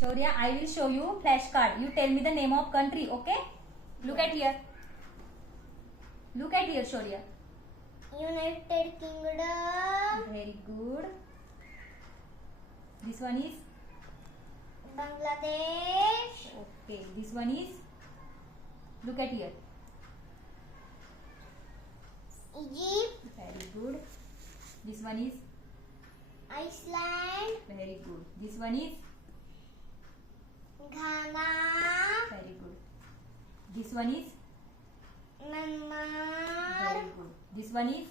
Shaurya, I will show you flashcard. You tell me the name of country, okay? Look at here. Look at here, Shaurya. United Kingdom. Very good. This one is? Bangladesh. Okay. This one is? Look at here. Egypt. Very good. This one is? Iceland. Very good. This one is? Ghana. Very good. This one is? Myanmar. Very good. This one is?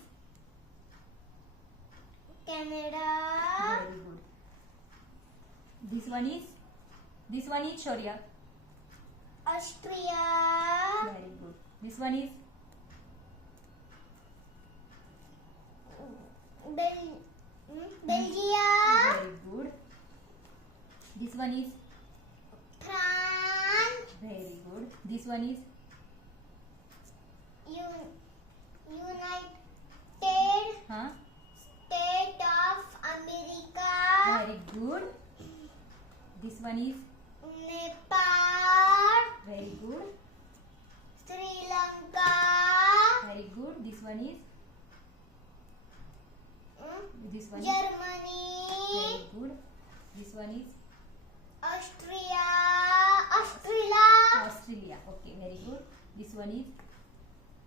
Canada. Very good. This one is? This one is, Shaurya. Austria. Very good. This one is? Belgium. Very good. This one is? France. Very good. This one is? United Huh? States of America. Very good. This one is? Nepal. Very good. Sri Lanka. Very good. This one is? This one is? Germany. Very good. This one is? Australia. Australia. Okay, very good. This one is?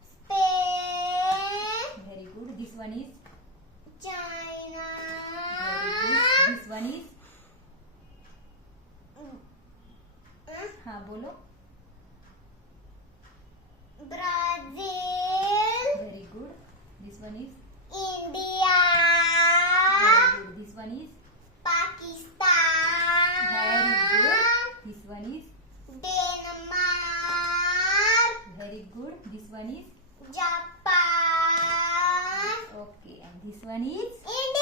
Spain. Very good. This one is? China. Very good. This one is? हाँ बोलो. Brazil. Very good. This one is? India. Very good. This one is? Pakistan. Very good. This one is? Denmark. Very good. This one is? Japan. Okay. And this one is? India.